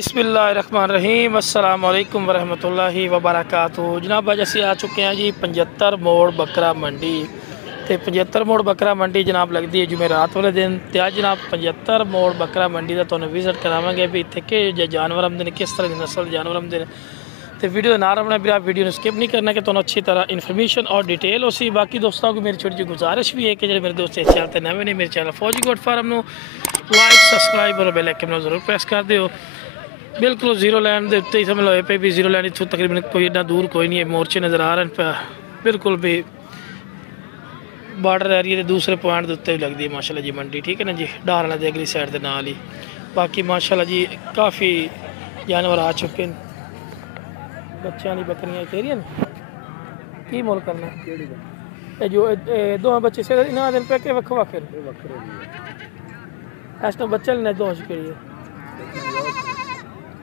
बिस्मिल्लाहिर्रहमानिर्रहीम अस्सलाम वालेकुम वरहमतुल्लाहि वबरकातुहू। जनाब अज असी आ चुके हैं जी 75 मोड़ बकरा मंडी। तो 75 मोड़ बकरा मंडी जनाब लगती है जुमेरात वाले दिन। तो अज जनाब 75 मोड़ बकरा मंडी का तुहानू विजिट करावांगे भी इत्थे कि जानवर आमदे ने, किस तरह की नस्ल जानवर आमदे ने। तो वीडियो ना रखना भी, आप वीडियो स्किप नहीं करना कि तुहानू अच्छी तरह इन्फॉर्मेशन और डिटेल हो सी। बाकी दोस्तों को मेरी छोटी जी गुजारिश भी है कि जो मेरे दोस्त इस चैनल पर नवे ने, मेरे चैनल फौजी गोट फार्म में लाइक सब्सक्राइब और बेल आइकन जरूर प्रेस कर दियो। बिल्कुल जीरो लैंड के उत्ते ही समझ लो पे भी जीरो लैंड इतों तकरीबन कोई इतना दूर कोई नहीं है। मोर्चे नज़र आ रहे हैं पे बिल्कुल भी बार्डर एरिए के दूसरे पॉइंट के उत्ते भी लगती है माशाल्लाह जी मंडी। ठीक है ना जी, डार वाले अगली साइड के नाल ही। बाकी माशाल्लाह जी काफ़ी जानवर आ चुके हैं। बच्चों की बकरियाँ केरियां की मोल करना है जो दो बच्चे से इन्होंने दिन पे के वक् वक् इस टाइम बच्चे लेने दो केड़ी।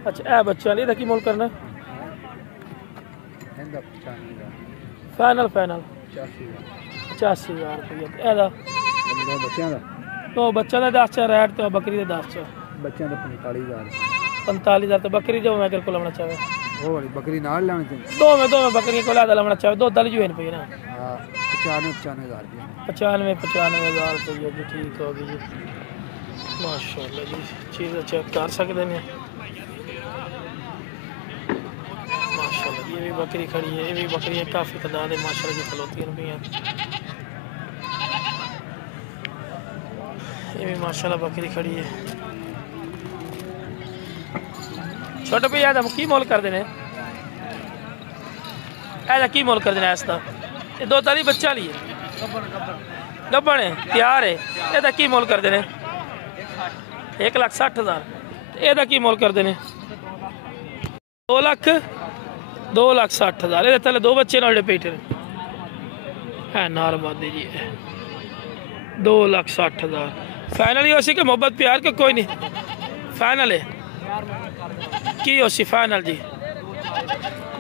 अच्छा ए बच्चे वाली की मोल करना फाइनल 85,000 रुपया। तो बच्चा का 10 रेट तो बकरी का 10 बच्चों का 45,000 तो बकरी जो मैं को लाना चाहे वो वाली बकरी नाल लानी चाहिए। दो बकरी को लादा लाना चाहे दो दल जो है पे ना 95,000 रुपये जी। ठीक होगी जी माशाल्लाह जी। चीज़ चेक कर सकते हैं माशाल्लाह। ये भी बकरी खड़ी है, ये भी बकरियाँ काफ़ी तादाद है माशाल्लाह जी खलोती भी हैं। ये भी माशाल्लाह बकरी खड़ी है। छोटे भैया की मोल कर देने ऐसा की मोल कर देना इसका? ये दो ताली बच्चा ली गब्बन है तैयार है। यदा की मोल कर देने 1,60,000। यदा की मोल कर देने 2,60,000। ये थले दो बच्चे ना पेटे है नारबादी जी 2,60,000 फाइनल ही उसी के मोहब्बत प्यार के कोई नहीं फाइनल है की उसी फाइनल जी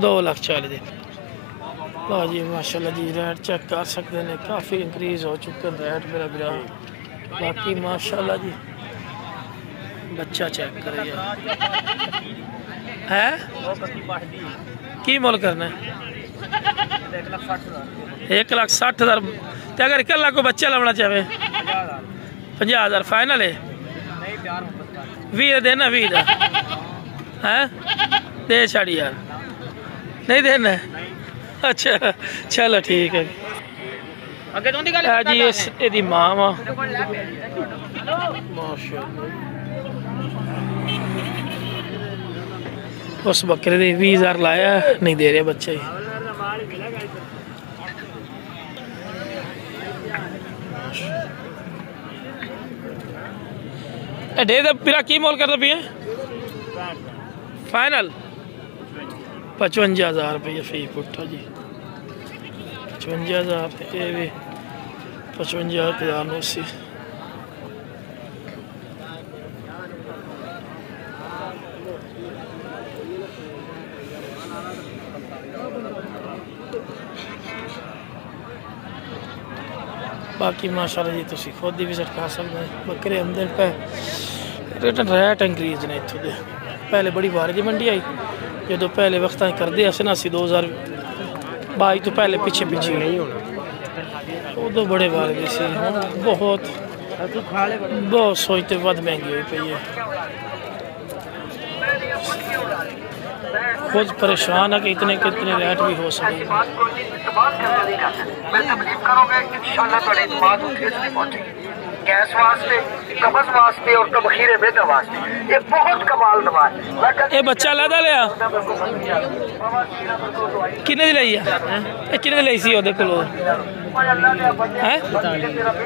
2,40,000 लो जी माशाल्लाह जी। रेट चेक कर सकते हैं काफ़ी इंक्रीज हो चुके हैं रेट मेरा बिरा। बाकी माशाल्लाह जी बच्चा चेक करिए है की मोल करना है 1,60,000। तो अगर 1 को बच्चा लाना चाहे 50,000 फाइनल है 20 देना 20 है दे छाड़ी यार नहीं देना। अच्छा चलो ठीक है जी। इसकी माँ वा माशाल्लाह उस बकरे दे 20,000 लाया नहीं दे रहे बच्चे ही। डे पिरा की मोल करता पिया फाइनल 55,000 रुपये फी पुट्ठा जी 55,000 ये भी 55,080। बाकी माशाल्लाह जी तुम खुद ही विजिट कर सकते हैं। बकरे अंदर पे रिटर्न रेट इंक्रीज ने इतों के। पहले बड़ी वार की मंडी आई जो पहले वक्त करते अस ना 2022 तो पहले पिछे नहीं होना उदो बड़े वार के सी बहुत सोचते वध महंगी हुई पई है। खुद परेशान है कि इतने कितने रेट भी हो सके। गैस वास्ते, कब्ज वास्ते और तबखीरे बेदा वास्ते ये बहुत कमाल दवा है। ये बच्चा लादा लिया किन्ने दी लई है किन्ने दी लई सी ओदे कोलों हैं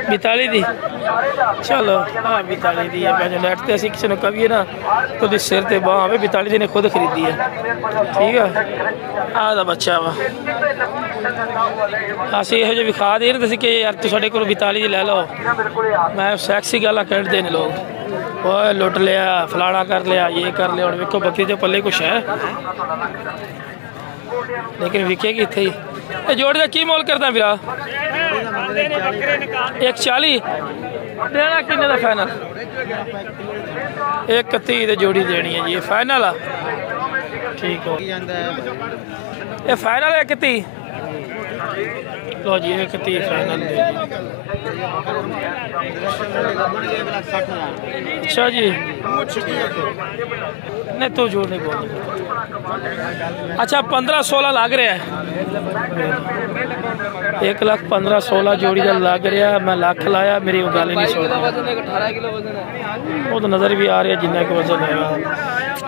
42 दी। चलो हाँ 42 दी है। मैं नेट ते असी किसी ने कभी ना तो सिर ते बाह 42 दी ने खुद खरीदी है। ठीक है आदा बच्चा वा असी यो जो विखा दे ना कि यार तू साढ़े को 42 दी लै लो। मैं सैक्सी गल्लां कढ़दे ने लोग वो लुट लिया फलाना कर लिया ये कर लिया। और वेखो बकरी के पल्ले कुछ है लेकिन विकेगी इत्थे ही। जोड़ का की मोल करदा फिरा 140 देना किन्ने दा फाइनल? 1:30 दी जोड़ी देनी है जी। ये फाइनल आ, ठीक हो। ये फाइनल है 1:30। लो जी 1:30 फाइनल है जी। अच्छा जी, नहीं तो जोड़ नहीं बोल। अच्छा 15-16 लग रहा है। 1,15,16 जोड़ी का लग रहा। मैं लख लाया, मेरी गल नहीं सुन। वो तो नज़र भी आ रहा है जिन्ना का वजन है।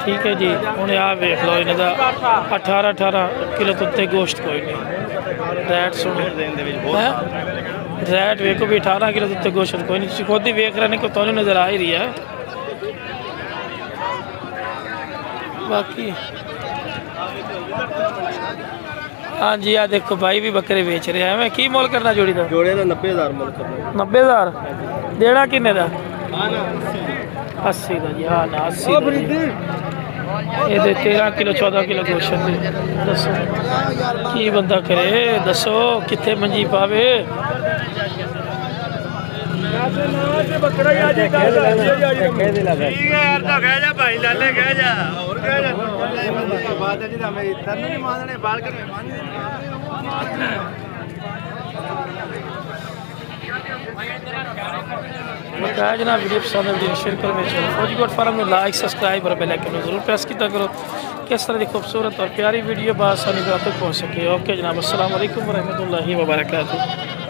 ठीक है जी, हूँ आ वेख लो इन्हों का 18-18 किलो तो उत्ते गोश्त कोई नहीं। रैट सुनो, रैट वेखो भी 18 किलो तो उत्ते गोश्त कोई नहीं। खुद ही वेख रहे को तो नज़र आ ही रही है। बाकी हाँ जी, आ देखो भाई भी बकरे बेच रहे हैं। मैं की मोल करना जोड़ी का? जोड़े का 90,000 मुल करना। 90,000 देना किन्ने का? 80 का जी। हाँ ना 80 ये 13 किलो 14 किलो गोश्त दसो की बंदा करे। दसो कितने मंजी पावे। बताया जनाब वीडियो पसंद है वीडियो शेयर करो। मेरे चैनल फौजी गोट फार्म में लाइक सब्सक्राइब और बेल आइकन जरूर प्रेस किया करो किस तरह की खूबसूरत और प्यारी वीडियो बासानी तक पहुँच सके। ओके जनाब, अस्सलाम वालेकुम रहमतुल्लाहि व बरकातुहू।